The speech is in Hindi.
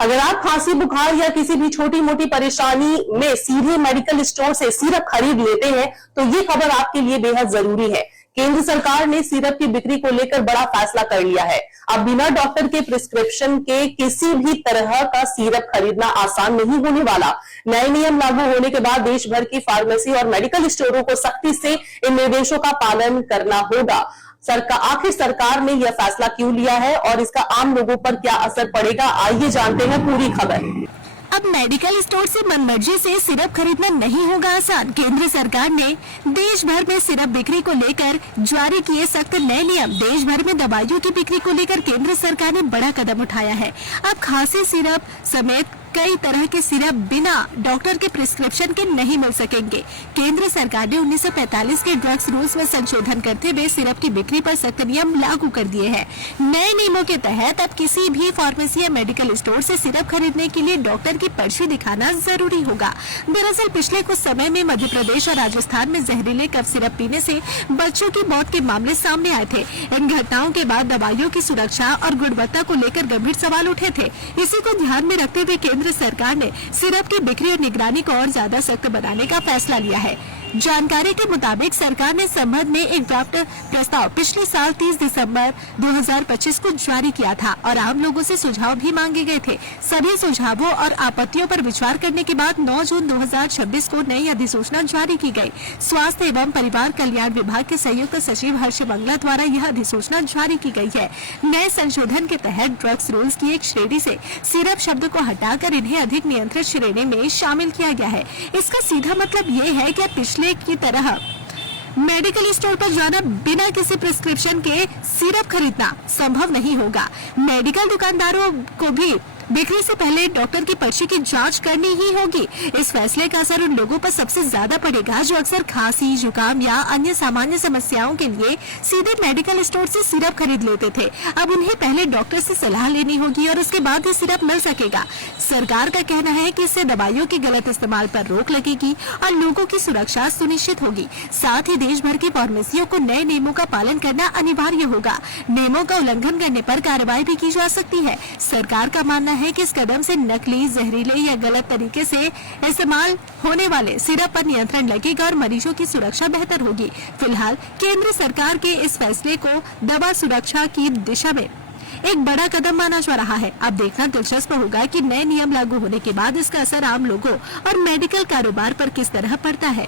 अगर आप खांसी बुखार या किसी भी छोटी मोटी परेशानी में सीधे मेडिकल स्टोर से सिरप खरीद लेते हैं तो ये खबर आपके लिए बेहद जरूरी है। केंद्र सरकार ने सिरप की बिक्री को लेकर बड़ा फैसला कर लिया है। अब बिना डॉक्टर के प्रिस्क्रिप्शन के किसी भी तरह का सिरप खरीदना आसान नहीं होने वाला। नए नियम लागू होने के बाद देश भर की फार्मेसी और मेडिकल स्टोरों को सख्ती से इन निर्देशों का पालन करना होगा। आखिर सरकार ने यह फैसला क्यों लिया है और इसका आम लोगों पर क्या असर पड़ेगा, आइए जानते हैं पूरी खबर। अब मेडिकल स्टोर से मनमर्जी से सिरप खरीदना नहीं होगा आसान। केंद्र सरकार ने देश भर में सिरप बिक्री को लेकर जारी किए सख्त नए नियम। देश भर में दवाइयों की बिक्री को लेकर केंद्र सरकार ने बड़ा कदम उठाया है। अब खांसी सिरप समेत कई तरह के सिरप बिना डॉक्टर के प्रिस्क्रिप्शन के नहीं मिल सकेंगे। केंद्र सरकार ने 1945 के ड्रग्स रूल्स में संशोधन करते हुए सिरप की बिक्री पर सख्त नियम लागू कर दिए हैं। नए नियमों के तहत अब किसी भी फार्मेसी या मेडिकल स्टोर से सिरप खरीदने के लिए डॉक्टर की पर्ची दिखाना जरूरी होगा। दरअसल पिछले कुछ समय में मध्य प्रदेश और राजस्थान में जहरीले कफ सिरप पीने से बच्चों की मौत के मामले सामने आए थे। इन घटनाओं के बाद दवाइयों की सुरक्षा और गुणवत्ता को लेकर गंभीर सवाल उठे थे। इसी को ध्यान में रखते हुए केंद्र सरकार ने सिरप की बिक्री और निगरानी को और ज्यादा सख्त बनाने का फैसला लिया है। जानकारी के मुताबिक सरकार ने संबंध में एक ड्राफ्ट प्रस्ताव पिछले साल 30 दिसंबर 2025 को जारी किया था और आम लोगों से सुझाव भी मांगे गए थे। सभी सुझावों और आपत्तियों पर विचार करने के बाद 9 जून 2026 को नई अधिसूचना जारी की गई। स्वास्थ्य एवं परिवार कल्याण विभाग के संयुक्त सचिव हर्ष मंगला द्वारा यह अधिसूचना जारी की गई है। नए संशोधन के तहत ड्रग्स रूल्स की एक श्रेणी से सिरप शब्द को हटाकर इन्हें अधिक नियंत्रित श्रेणी में शामिल किया गया है। इसका सीधा मतलब ये है कि पिछले की तरह मेडिकल स्टोर पर जाना बिना किसी प्रिस्क्रिप्शन के सिरप खरीदना संभव नहीं होगा। मेडिकल दुकानदारों को भी बिक्री से पहले डॉक्टर की पर्ची की जांच करनी ही होगी। इस फैसले का असर उन लोगों पर सबसे ज्यादा पड़ेगा जो अक्सर खांसी, जुकाम या अन्य सामान्य समस्याओं के लिए सीधे मेडिकल स्टोर से सिरप खरीद लेते थे। अब उन्हें पहले डॉक्टर से सलाह लेनी होगी और उसके बाद ही सिरप मिल सकेगा। सरकार का कहना है कि इससे दवाइयों के गलत इस्तेमाल पर रोक लगेगी और लोगों की सुरक्षा सुनिश्चित होगी। साथ ही देश भर की फार्मेसियों को नए नियमों का पालन करना अनिवार्य होगा। नियमों का उल्लंघन करने पर कार्रवाई भी की जा सकती है। सरकार का मानना है कि इस कदम से नकली, जहरीले या गलत तरीके से इस्तेमाल होने वाले सिरप पर नियंत्रण लगेगा और मरीजों की सुरक्षा बेहतर होगी। फिलहाल केंद्र सरकार के इस फैसले को दवा सुरक्षा की दिशा में एक बड़ा कदम माना जा रहा है। अब देखना दिलचस्प होगा कि नए नियम लागू होने के बाद इसका असर आम लोगों और मेडिकल कारोबार पर किस तरह पड़ता है।